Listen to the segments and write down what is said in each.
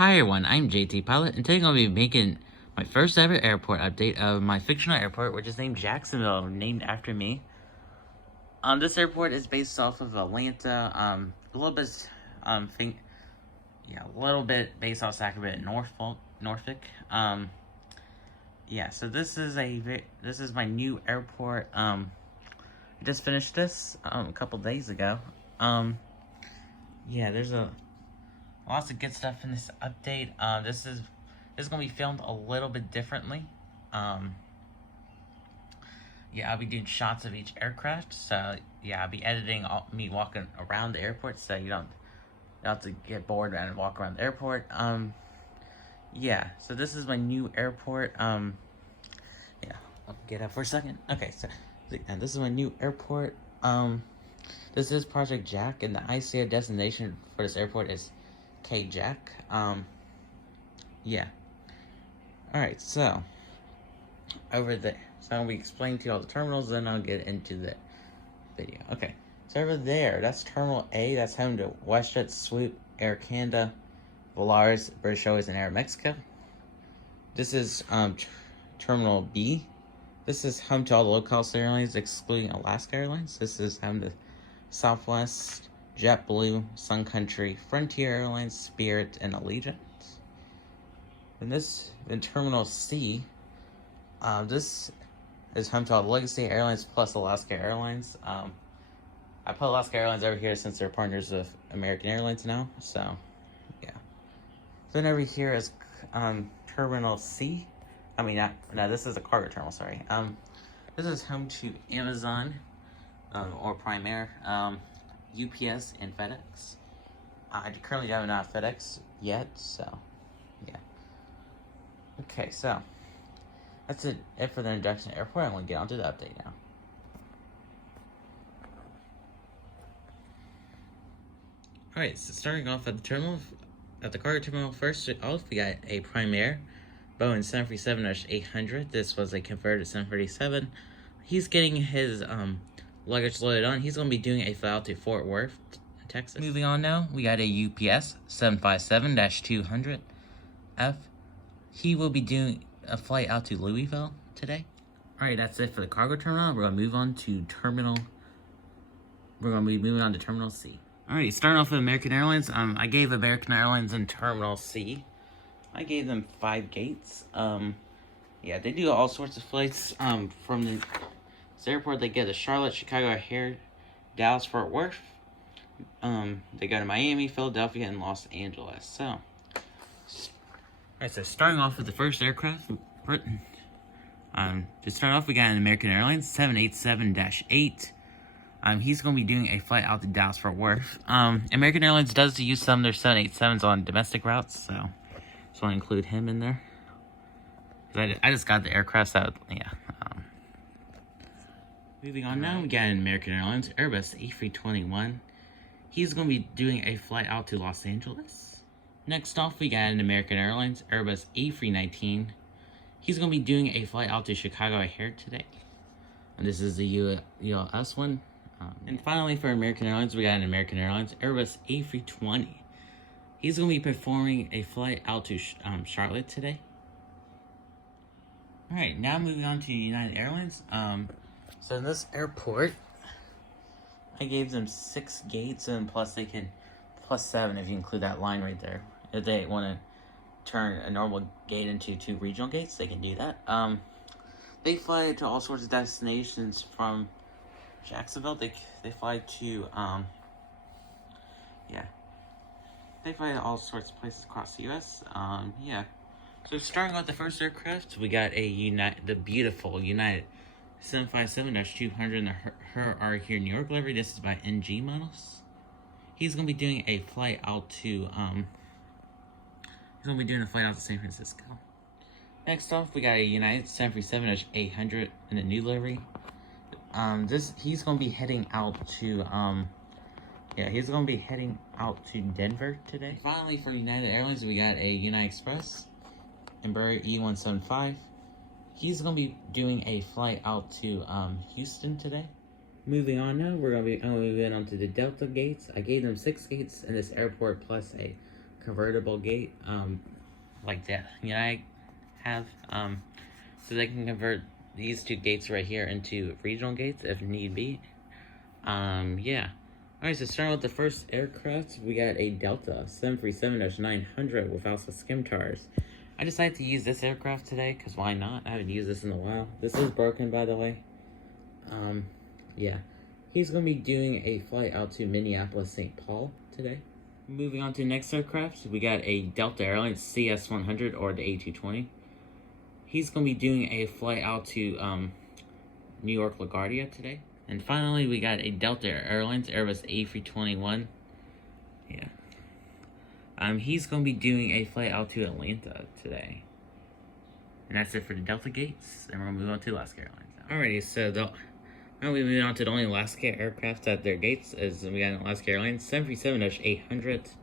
Hi everyone, I'm JT Pilot, and today I'm going to be making my first ever airport update of my fictional airport, which is named Jacksonville, named after me. This airport is based off of Atlanta, a little bit, a little bit based off Sacramento, Norfolk. So this is my new airport. I just finished this a couple days ago. There's lots of good stuff in this update. This is gonna be filmed a little bit differently. I'll be doing shots of each aircraft. So I'll be editing me walking around the airport, so you don't have to get bored and walk around the airport. So this is my new airport. I'll get up for a second. Okay, so this is my new airport. This is Project Jack, and the ICO destination for this airport is KJAK. Alright, so over there. So I'll be explaining to you all the terminals, then I'll get into the video. Okay, so over there, that's Terminal A. That's home to WestJet, Swoop, Air Canada, Volaris, British Airways, and Air Mexico. This is Terminal B. This is home to all the low-cost airlines, excluding Alaska Airlines. This is home to Southwest, JetBlue, Sun Country, Frontier Airlines, Spirit, and Allegiant. In Terminal C, this is home to all the Legacy Airlines plus Alaska Airlines. I put Alaska Airlines over here since they're partners with American Airlines now, so yeah. Then over here is Terminal C. This is a cargo terminal, sorry. This is home to Amazon, or Prime Air, UPS, and FedEx. I currently don't have FedEx yet, so yeah. Okay, so that's it for the introduction to the airport. I'm going to get on to the update now. Alright, so starting off at the terminal, at the cargo terminal, first off, we got a Prime Air Boeing 737-800. This was a converted 737. He's getting his luggage loaded on. He's going to be doing a flight out to Fort Worth, Texas. Moving on now, we got a UPS 757-200F. He will be doing a flight out to Louisville today. Alright, that's it for the cargo terminal. We're going to move on to Terminal C. Alright, starting off with American Airlines. I gave American Airlines in Terminal C, I gave them 5 gates. They do all sorts of flights from this airport. They go to Charlotte, Chicago, O'Hare, Dallas, Fort Worth. They go to Miami, Philadelphia, and Los Angeles. So starting off with the first aircraft. To start off, we got an American Airlines 787-8. He's going to be doing a flight out to Dallas, Fort Worth. American Airlines does use some of their 787s on domestic routes, so just want to include him in there. I just got the aircraft out. Moving on now, we got an American Airlines Airbus A321. He's going to be doing a flight out to Los Angeles. Next off, we got an American Airlines Airbus A319. He's going to be doing a flight out to Chicago O'Hare today. And this is the ULS one. And finally, for American Airlines, we got an American Airlines Airbus A320. He's going to be performing a flight out to Charlotte today. Alright, now moving on to United Airlines. So in this airport, I gave them 6 gates, and plus 7 if you include that line right there. If they want to turn a normal gate into 2 regional gates, they can do that. They fly to all sorts of destinations from Jacksonville. They fly to they fly to all sorts of places across the U.S. So starting with the first aircraft, we got the beautiful United 757-200 in the Her Are Here New York livery. This is by NG Models. He's gonna be doing a flight out to San Francisco. Next off, we got a United 737-800 in a new livery. He's gonna be heading out to Denver today. Finally, for United Airlines, we got a United Express Embraer E175. He's going to be doing a flight out to Houston today. Moving on now, we're going to be moving on to the Delta gates. I gave them 6 gates in this airport plus a convertible gate, like that United have, so they can convert these two gates right here into regional gates if need be. Yeah. Alright, so starting with the first aircraft, we got a Delta 737-900 with also Skimtars. I decided to use this aircraft today, because why not? I haven't used this in a while. This is broken, by the way. Yeah. He's going to be doing a flight out to Minneapolis, St. Paul today. Moving on to the next aircraft, we got a Delta Airlines CS-100 or the A220. He's going to be doing a flight out to New York LaGuardia today. And finally, we got a Delta Airlines Airbus A321. Yeah. He's going to be doing a flight out to Atlanta today. And that's it for the Delta gates. And we're going to move on to Alaska Airlines now. Alrighty, so now we move on to the only Alaska aircraft at their gates. As we got an Alaska Airlines 737-800.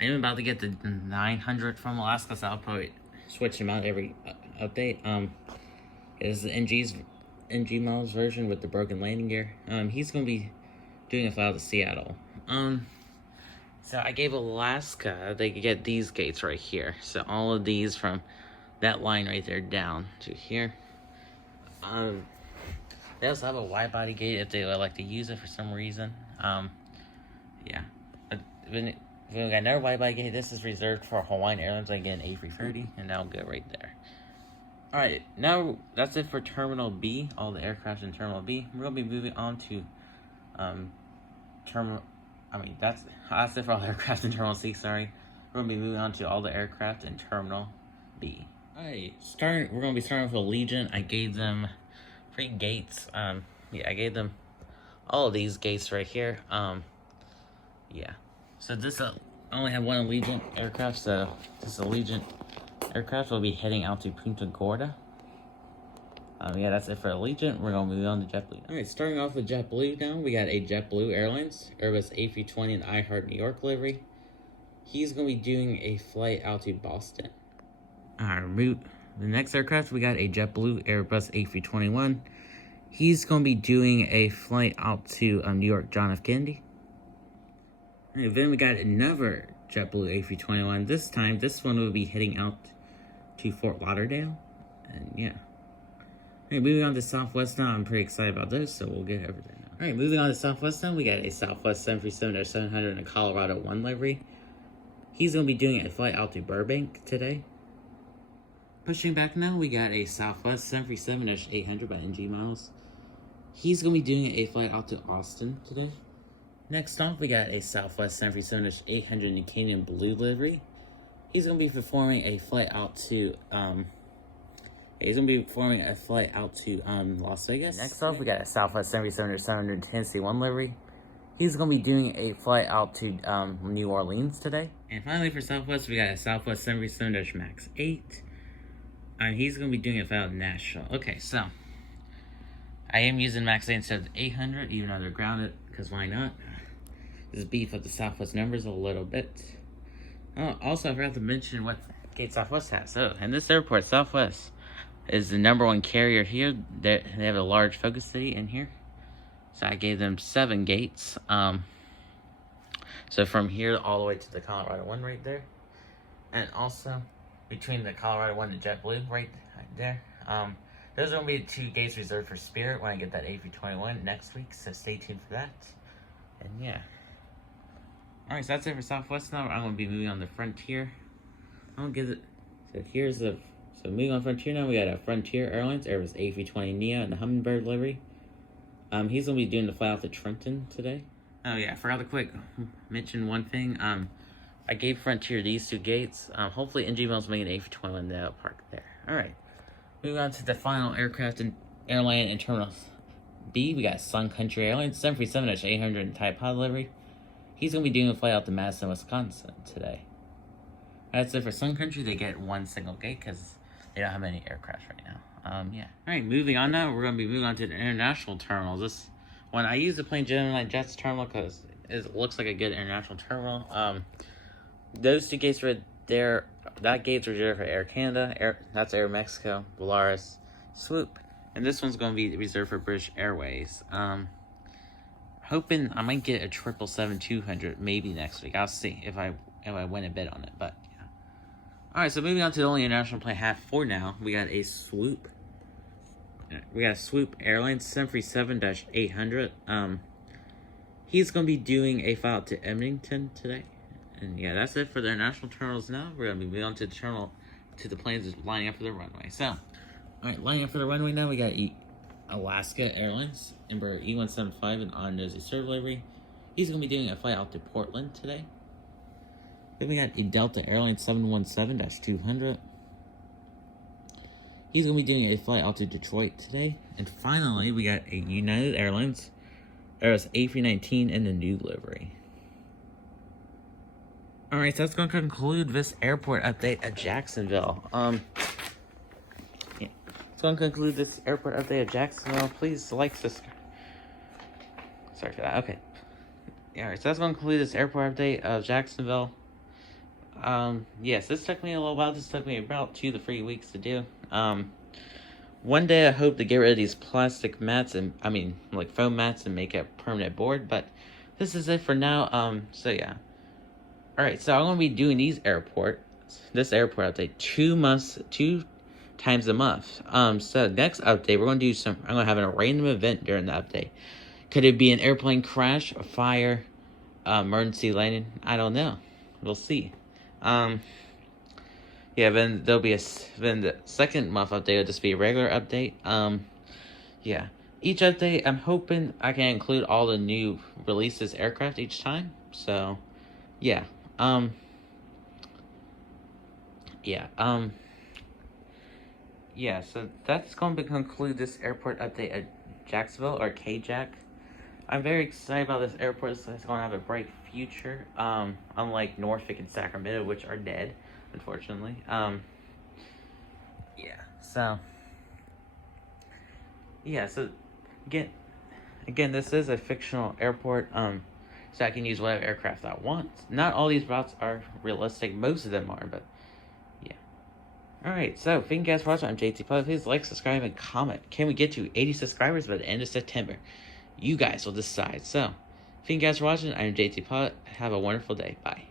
I am about to get the 900 from Alaska, so I'll probably switch them out every update. Is the NG models version with the broken landing gear. He's going to be doing a flight out to Seattle. So I gave Alaska, they could get these gates right here. So all of these from that line right there down to here. They also have a wide body gate if they would like to use it for some reason. Yeah. But when we got another wide body gate, this is reserved for Hawaiian Airlines. I get an A330, and that'll go right there. Alright, now that's it for Terminal B, all the aircraft in Terminal B. We're going to be moving on to that's it for all the aircraft in Terminal C, sorry. We're going to be moving on to all the aircraft in Terminal B. Alright, we're going to be starting with Allegiant. I gave them 3 gates. Yeah, I gave them all of these gates right here. Yeah. So this only have one Allegiant aircraft, so this Allegiant aircraft will be heading out to Punta Gorda. Yeah, that's it for Allegiant. We're going to move on to JetBlue. Alright, starting off with JetBlue now. We got a JetBlue Airlines, Airbus A320 and iHeart New York livery. He's going to be doing a flight out to Boston. The next aircraft, we got a JetBlue Airbus A321. He's going to be doing a flight out to New York John F. Kennedy. And then we got another JetBlue A321. This time, this one will be heading out to Fort Lauderdale. And yeah. Alright, moving on to Southwest now. I'm pretty excited about this, so we'll get everything now. Alright, moving on to Southwest now. We got a Southwest 737-700 and a Colorado 1 livery. He's going to be doing a flight out to Burbank today. Pushing back now, we got a Southwest 737-800 by NG Miles. He's going to be doing a flight out to Austin today. Next off, we got a Southwest 737-800 New Canadian Blue livery. He's going to be performing a flight out to Las Vegas. Next off, we got a Southwest 737-700 Tennessee 1 livery. He's going to be doing a flight out to New Orleans today. And finally for Southwest, we got a Southwest 737 MAX 8. He's going to be doing a flight out to Nashville. Okay, so I am using MAX 8 instead of 800, even though they're grounded, because why not? Just beef up the Southwest numbers a little bit. Oh, also, I forgot to mention what gate Southwest has. So, in this airport, Southwest is the #1 carrier here. They have a large focus city in here. So, I gave them 7 gates. So, from here all the way to the Colorado 1 right there. And also, between the Colorado 1 and JetBlue right there. Those are going to be 2 gates reserved for Spirit when I get that A321 next week. So, stay tuned for that. And yeah. Alright, so that's it for Southwest now. I'm going to be moving on to Frontier. I'm going to give it... So moving on Frontier now, we got a Frontier Airlines, Airbus A320neo and the Hummingbird livery. He's going to be doing the flight out to Trenton today. Oh yeah, I forgot to mention one thing. I gave Frontier these 2 gates. Hopefully NG Mills make an A321 they'll park there. Alright. Moving on to the final aircraft and airline in Terminal B, we got Sun Country Airlines, 737-800 and Type Pod livery. He's going to be doing a flight out to Madison, Wisconsin today. That's it for Sun Country. They get 1 single gate because they don't have any aircraft right now. Yeah. Alright, moving on now. We're going to be moving on to the international terminals. This one, I use the plain Gemini Jets terminal because it looks like a good international terminal. Those 2 gates right there, that gate's reserved for Air Canada. That's Air Mexico, Volaris, Swoop. And this one's going to be reserved for British Airways. Hoping I might get a 777-200 maybe next week. I'll see if I I win a bid on it, but yeah. Alright, so moving on to the only international plane I have for now, we got a Swoop. We got a Swoop Airlines 737-800. He's going to be doing a flight out to Edmonton today. And yeah, that's it for the international terminals now. We're going to be moving on to the terminal, to the planes lining up for the runway. So, alright, lining up for the runway now, we got Alaska Airlines, Embraer E175 and on-nosy serve delivery. He's going to be doing a flight out to Portland today. Then we got a Delta Airlines 717-200. He's going to be doing a flight out to Detroit today. And finally, we got a United Airlines Airbus A319 in the new livery. Alright, so that's going to conclude this airport update at Jacksonville. Yeah. It's going to conclude this airport update at Jacksonville. Please like, subscribe. Sorry for that. Okay. Yeah, alright, so that's going to conclude this airport update of Jacksonville. Yes, this took me a little while. This took me about 2 to 3 weeks to do. One day I hope to get rid of these plastic mats and, like foam mats and make a permanent board, but this is it for now. So yeah. Alright, so I'm going to be doing this airport update 2 times a month. So next update, we're going to do I'm going to have a random event during the update. Could it be an airplane crash, a fire, emergency landing? I don't know. We'll see. Yeah, then then the second month update will just be a regular update. Yeah. Each update, I'm hoping I can include all the new releases aircraft each time. So, yeah. Yeah, so that's going to conclude this airport update at Jacksonville, or KJAK. I'm very excited about this airport. It's going to have a bright future, unlike Norfolk and Sacramento, which are dead, unfortunately. So again, this is a fictional airport, so I can use whatever aircraft I want. Not all these routes are realistic. Most of them are, but yeah. Alright, so thank you guys for watching. I'm JT Pilot. Please like, subscribe, and comment. Can we get to 80 subscribers by the end of September? You guys will decide. So, thank you guys for watching. I'm JT Pilot. Have a wonderful day. Bye.